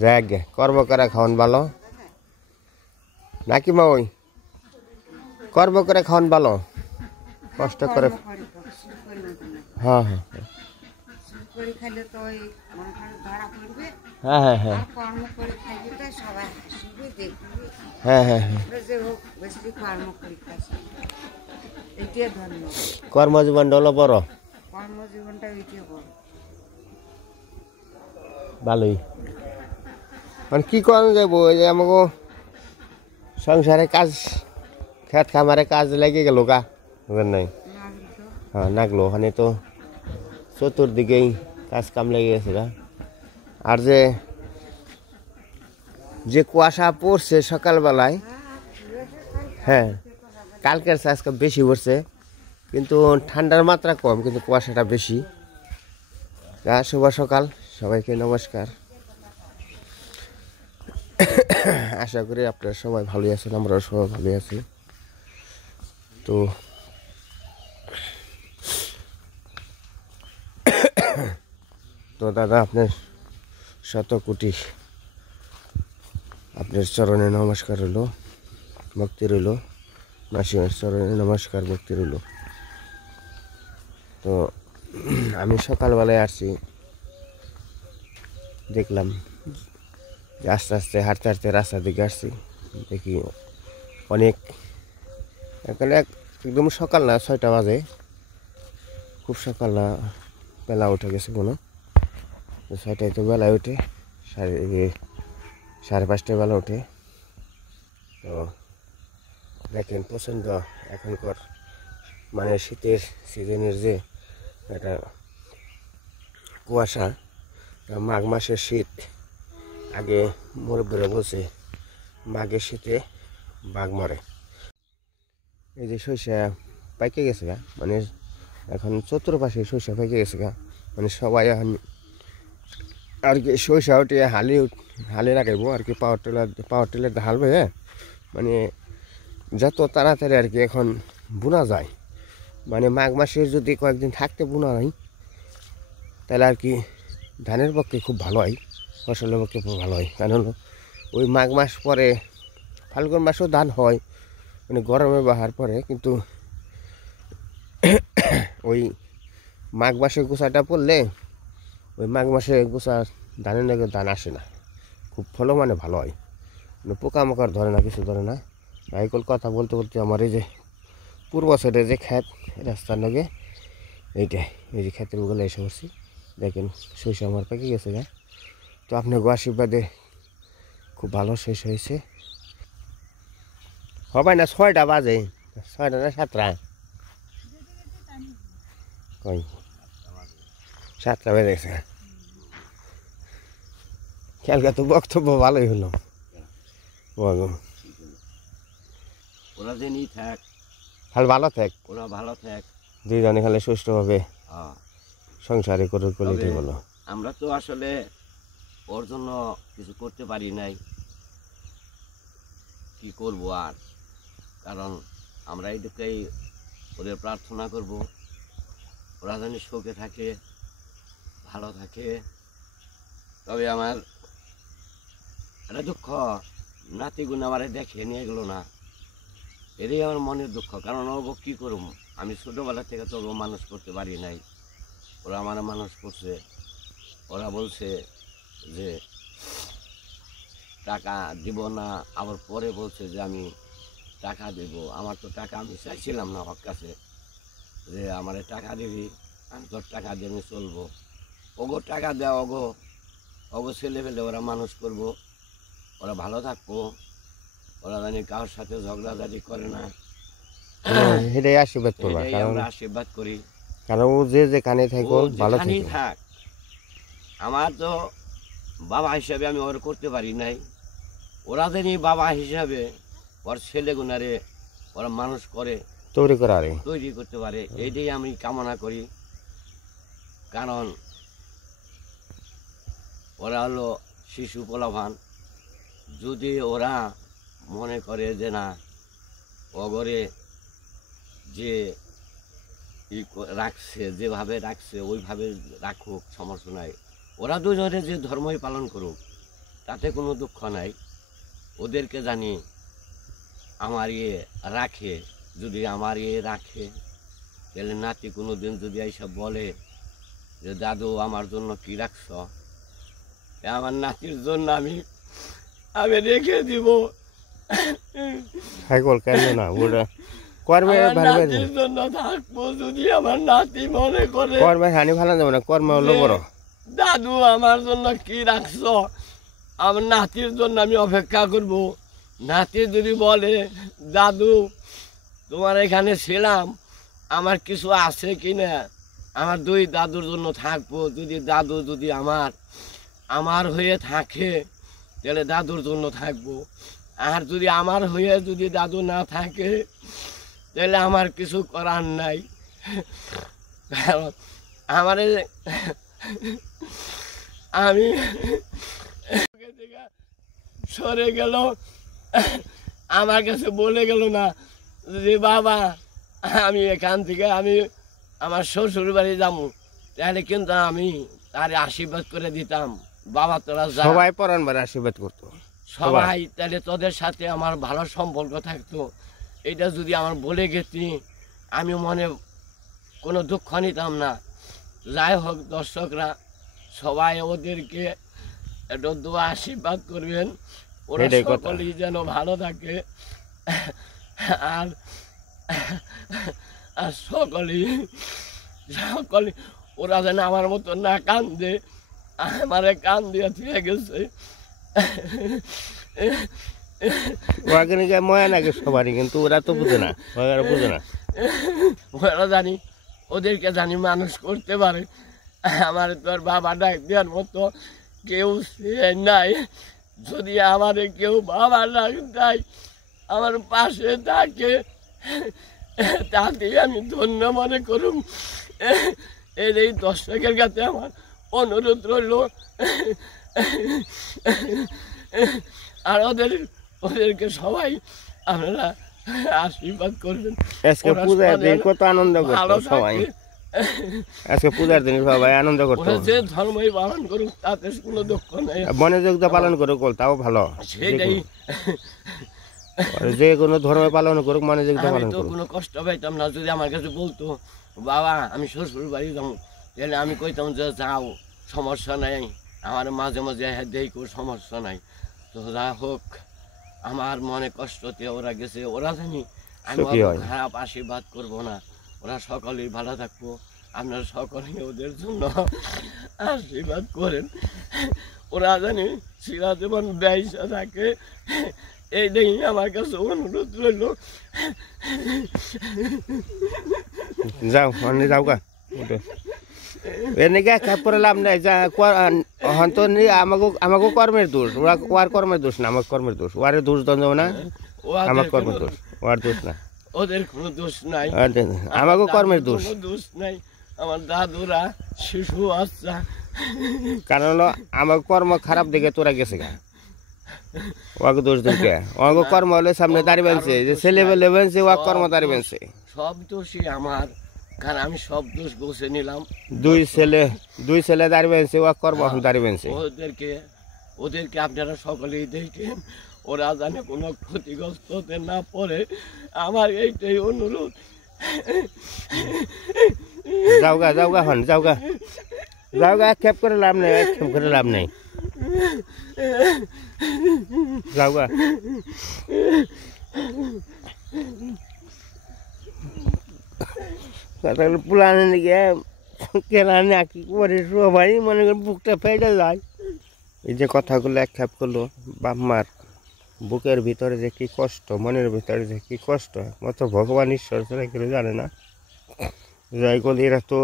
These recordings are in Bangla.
যাক গে কর্ম করে খাওয়ান ভালো নাকি মা ওই কর্ম করে খাওয়ান ভালো কষ্ট করে হ্যাঁ হ্যাঁ হ্যাঁ হ্যাঁ হ্যাঁ হ্যাঁ হ্যাঁ হ্যাঁ কর্মজীবনটা হলো বড় ভালোই মানে কি করা যাবো এই যে আমাকে সংসারে কাজ খেত খামারে কাজ লেগে গেল গা নাই হ্যাঁ নাগলো ওখানে তো চতুর্দিকেই কাজ কাম লেগে গেছে গা আর যে কুয়াশা পড়ছে সকালবেলায় হ্যাঁ কালকের আজকে বেশি পড়ছে কিন্তু ঠান্ডার মাত্রা কম কিন্তু কুয়াশাটা বেশি শুভ সকাল সবাইকে নমস্কার আশা করি আপনারা সবাই ভালোই আছেন আমরাও সবাই ভালোই আছি তো তো দাদা আপনার শত কোটি আপনার চরণে নমস্কার রইল ভক্তি রইল মাসিমার চরণে নমস্কার ভক্তি রইল তো আমি সকালবেলায় আসছি দেখলাম যে আস্তে আস্তে হাঁটতে হাঁটতে রাস্তার দিকে আসছি দেখি অনেক এখানে একদম সকাল না 6টা বাজে খুব সকাল না বেলা উঠে গেছে কোনো 6টায় তো বেলায় উঠে 5:30টায় বেলা উঠে তো দেখেন পছন্দ এখনকার মানে শীতের সিজনের যে একটা কুয়াশা মাঘ মাসের শীত আগে মুরব্বীরা বলছে মাঘের শীতে বাঘ মরে এই যে সরিষা পাইকে গেছে গা মানে এখন চতুর্পাশে সরিষা পাইকে গেছে গা মানে সবাই এখন আর কি সরিষা উঠে হালে লাগাইবো আর কি পাওয়ার টিলার হালবে হ্যাঁ মানে যত তাড়াতাড়ি আর কি এখন বোনা যায় মানে মাঘ মাসে যদি কয়েকদিন থাকতে বোনা হয় তাহলে আর কি ধানের পক্ষে খুব ভালো হয় ফসলের পক্ষে খুব ভালো হয় কারণ ওই মাঘ মাস পরে ফাল্গুন মাসেও ধান হয় মানে গরমে বাহার পরে কিন্তু ওই মাঘ মাসে গোছাটা পড়লে ওই মাঘ মাসে গোছা ধানের নাকি ধান আসে না খুব ফলও মানে ভালো হয় মানে পোকামাকড় ধরে না কিছু ধরে না ভাইকল কথা বলতে বলতে আমার এই যে পূর্ব সাইডে যে ক্ষেত রাস্তার নাকি এইটাই এই যে ক্ষেতের গুলো এসে পড়ছি দেখেন সরিষা আমার পেকে গেছে গা তো আপনার আশীর্বাদে খুব ভালো শেষ হয়েছে হবে না 6টা বাজে 6টা না 7টা কই 7টা বেজে গেছে খেয়ালকা তো বক্তব্য ভালোই হলো ওরা যে নি থাক খালি ভালো থাক ওরা ভালো থাক দুইজনে খালি সুষ্ঠুভাবে সংসারে করে দিতে বলো আমরা তো আসলে ওর জন্য কিছু করতে পারি নাই কি করব আর কারণ আমরা এইটুকুই ওদের প্রার্থনা করব ওরা যেন সুখে থাকে ভালো থাকে তবে আমার একটা দুঃখ নাতিগুণ আমার দেখে নিয়ে গেলো না এটাই আমার মনের দুঃখ কারণ ওগো কী করব আমি ছোটোবেলা থেকে তো ওগো মানুষ করতে পারি নাই ওরা আমার মানুষ করছে ওরা বলছে যে টাকা দিব না আবার পরে বলছে যে আমি টাকা দেব আমার তো টাকা আমি চাইছিলাম না ওর কাছে যে আমার টাকা দিবি আমি তোর টাকা দিয়ে আমি চলবো ওগো টাকা দেওয়া ওগো ছেলে ফেলে ওরা মানুষ করব ওরা ভালো থাকবো ওরা জানি কারোর সাথে ঝগড়াঝাটি করে না এটাই আশীর্বাদ করবা আমরা আশীর্বাদ করি কারণ ও যে যেখানে থাকো ভালো থাক আমার তো বাবা হিসাবে আমি ওর করতে পারি নাই ওরা জানি বাবা হিসাবে ওর ছেলেগুনারে ওরা মানুষ করে তৈরি করতে পারে এইটাই আমি কামনা করি কারণ ওরা হলো শিশু পোলাভান যদি ওরা মনে করে যে না অগরে যে রাখছে, যেভাবে রাখছে ওইভাবে রাখুক, সমস্যা নাই। ওরা দুজনে যে ধর্মই পালন করুক তাতে কোনো দুঃখ নাই। ওদেরকে জানি আমার রাখে, যদি আমার রাখে তাহলে নাতি কোনো দিন যদি এইসব বলে যে দাদু আমার জন্য কি রাখছ, আমার নাতির জন্য আমি রেখে দিব। কেন না ওরা কর্মে নাতির জন্য থাকবো, যদি আমার নাতি মনে করে কর্মে হানি ভালো যাবে না, কর্ম হলো বড়। দাদু আমার জন্য কি রাখছ, আমার নাতির জন্য আমি অপেক্ষা করব। নাতি যদি বলে দাদু তোমার এখানে ছিলাম, আমার কিছু আছে কি না, আমার দুই দাদুর জন্য থাকবো। যদি দাদু যদি আমার হয়ে থাকে তাহলে দাদুর জন্য থাকবো, আর যদি আমার হয়ে যদি দাদু না থাকে তাহলে আমার কিছু করার নাই। কারণ আমার আমি সরে গেল, আমার কাছে বলে গেল না যে বাবা আমি এখান থেকে আমি আমার শ্বশুর বাড়ি যাবো, তাহলে কিন্তু আমি তার আশীর্বাদ করে দিতাম, বাবা তোরা যা। সবাই পরানবার আশীর্বাদ করতো সবাই, তাহলে তোদের সাথে আমার ভালো সম্পর্ক থাকতো। এটা যদি আমার বলে গেছি আমি মনে কোনো দুঃখ নিতাম না। যাই হোক দর্শকরা সবাই ওদেরকে একটু দোয়া আশীর্বাদ করবেন, ওরা সকলেই যেন ভালো থাকে। আর সকলেই ওরা যেন আমার মতো না কান্দে, আমারে কান দিয়ে থেকে গেছে। ময়া নাকি সবারই, কিন্তু ওরা তো বুঝে না, ওরা জানি ওদেরকে জানি মানুষ করতে পারে। আমার তো আর বাবা ডাক দেওয়ার মতো কেউ নাই। যদি আমারে কেউ বাবা ডাক দেয়, আমার পাশে থাকে, তাতে আমি ধন্য মনে করুম। এই দর্শকের কাছে আমার অনুরোধ রইল। আর ওদেরকে সবাই আপনারা আশীর্বাদ করবেন। আজকে পূজার দিন কত আনন্দ করতো সবাই, আজকে পূজার দিন সবাই আনন্দ করতো। যে ধর্মই পালন করুক তাতে কোনো দুঃখ নেই, মনোযোগ দিয়ে পালন করুক তাও ভালো। সেটাই, যে কোনো ধর্ম পালন করুক মনোযোগ দিয়ে পালন করুক। কোনো কষ্ট পাইতাম না। যদি আমার কাছে বলতো বাবা আমি শ্বশুর বাড়ি যাবো, তাহলে আমি কইতাম যে যাও, সমস্যা নাই, আমার মাঝে মাঝে দেই কোনো সমস্যা নাই। তো যা হোক, আমার মনে কষ্টতে ওরা গেছে, ওরা জানি আমি খারাপ আশীর্বাদ করব না, ওরা সকলেই ভালো থাকবো। আপনারা সকলেই ওদের জন্য আশীর্বাদ করেন, ওরা জানি চিরা জীবন ব্যয়সা থাকে। এইটাই আমার কাছে অনুরোধ রইল। যাও যাও গা, এনেকে খেপ করে লাভ নাই। আমাকে কর্মের দোষ, ওর কর্মের দোষ না, আমার কর্মের দোষ। ওয়ারে দোষ দেবো না, আমার কর্মের দোষ, ওর দোষ না। ওদের কোনো দোষ নাই, আমাকে কর্মের দোষ। দোষ নাই, আমার দাদুরা শিশু বাচ্চা। কারণ হলো আমার কর্ম খারাপ দেখে তোরা গেছে গা, ওকে দোষ দিকে। ওকে কর্ম হলে সামনে দাঁড়িয়ে বানছে, যে ছেলে বেলে বানছে, ও কর্ম দাঁড়িয়ে বানছে। সব দোষই আমার, কারণ আমি সব দোষ বসে নিলাম। দুই ছেলে দাঁড়িয়ে বানছে, ও কর্ম দাঁড়িয়ে বানছে। ওদেরকে আপনারা সকলেই দেখেন, ওরা জানে কোনো ক্ষতিগ্রস্ত হতে না পড়ে, আমার এইটাই অনুরোধ। যাওগা হন, যাওগা, খেপ করে লাভ নেই, খেপ করে লাভ নেই, যাওগা। পুলানে গিয়ে কেলানে কি করে সবাই মনে করেন বুকটা ফেটে যায়। এই যে কথাগুলো এক খেপ করলো, বাপ মার বুকের ভিতরে যে কি কষ্ট, মনের ভিতরে যে কি কষ্ট, মতো ভগবান ঈশ্বর ছাড়া কেউ জানে না। যাই করলে এরা তো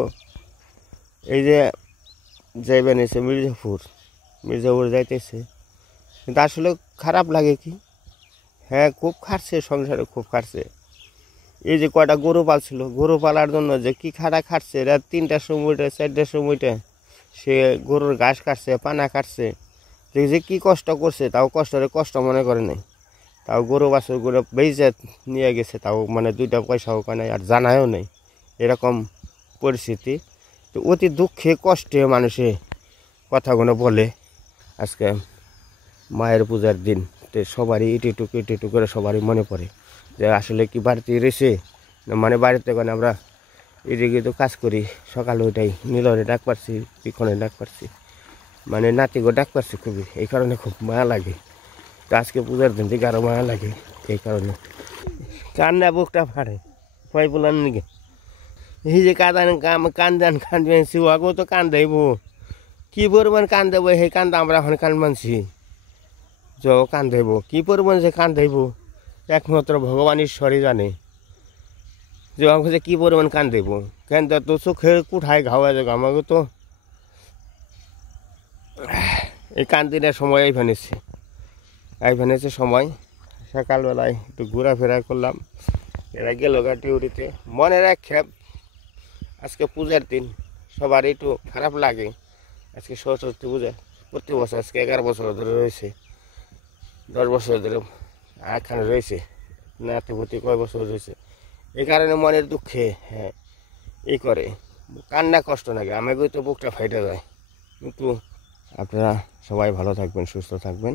এই যে যাইবেন এসে মির্জাপুর যাইতেছে, কিন্তু আসলে খারাপ লাগে কি, হ্যাঁ খুব খাটছে, সংসারে খুব খাটছে। এই যে কয়টা গরু পালছিল, গরু পালার জন্য যে কি খাটছে, রাত 3টার সময়টা 4টার সময়টা সে গরুর ঘাস কাটছে, পানা কাটছে, যে কি কষ্ট করছে, তাও কষ্ট মনে করে নাই। তাও গরু বাছুর করে বেঁচে নিয়ে গেছে, তাও মানে 2টা পয়সাও পায় নাই, আর জানায়ও নেই। এরকম পরিস্থিতি। তো অতি দুঃখে কষ্টে মানুষে কথাগুলো বলে। আজকে মায়ের পূজার দিন, তো সবারই ইটু করে সবারই মনে পড়ে যে আসলে কি বাড়িতে রয়েছে না, মানে বাড়িতে কোনো আমরা এদিকে তো কাজ করি, সকালে ওইটাই নীলরে ডাক পারছি, পিছনে ডাক পারছি, মানে নাতিকে ডাক পারছি খুবই, এই কারণে খুব মায়া লাগে। তো আজকে পূজার দিন থেকে আরও মায়া লাগে এই কারণে। কান্না বুকটা ফাড়ে কয় বলার নাকি, এই যে কান্দান শিবাকেও তো কান্দাইব, কি পরিমাণ কান্দাইব, সেই কান্দা আমরা এখন কান মানছি, য কান্দাইব কি পরিমাণ যে কান্দাইব একমাত্র ভগবান ঈশ্বরই জানে যে আমাকে যে কী পরিমাণ কান্দাইব। কেন তো চোখে কুঠায় ঘাওয়া যাবে আমাকে তো। এই কান্দিনের সময় আইভানেছে সময়। সকালবেলায় একটু ঘোরাফেরা করলাম, এরা গেল ডিউটিতে। মনের এক খেপ, আজকে পূজার দিন, সবার একটু খারাপ লাগে। আজকে সরস্বতী পূজা প্রতি বছর, আজকে 11 বছর ধরে রয়েছে, 10 বছর ধরে এখানে রয়েছে, নাতি পুতি কয় বছর রয়েছে। এই কারণে মনের দুঃখে হ্যাঁ এই করে কান্না কষ্ট লাগে, আমাকে তো বুকটা ফাইটে যায়। কিন্তু আপনারা সবাই ভালো থাকবেন, সুস্থ থাকবেন।